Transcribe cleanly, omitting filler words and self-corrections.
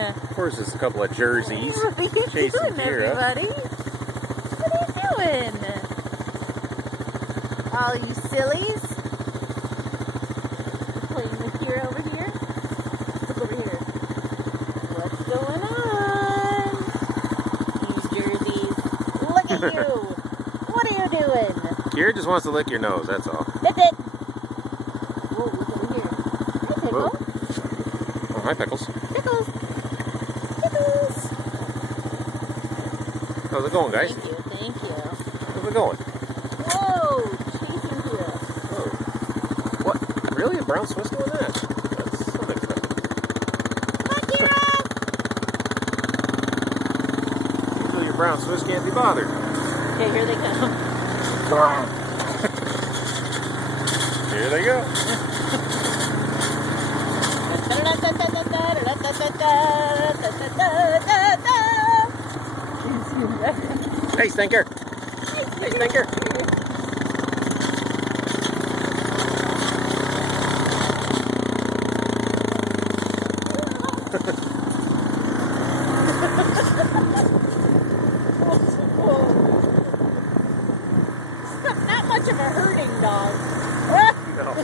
Of course, there's a couple of jerseys What are you chasing doing, Kira. everybody? What are you doing? All you sillies. Playing with Kira over here. Look over here. What's going on? These jerseys. Look at you. What are you doing? Kira just wants to lick your nose, that's all. That's it. Whoa, look over here. Hi, Pickle. Whoa. Oh, hi, Pickles. Pickles. Pickles. How's it going, guys? Thank you, thank you. How's it going? Whoa, chasing Kira. Oh. What? Really? A brown Swiss doing that? That's unexpected. Look, Kira! Usually your brown Swiss can't be bothered. Okay, here they come. Here they go. Hey, Stinker. Hey, Stinker. Not much of a herding dog. No.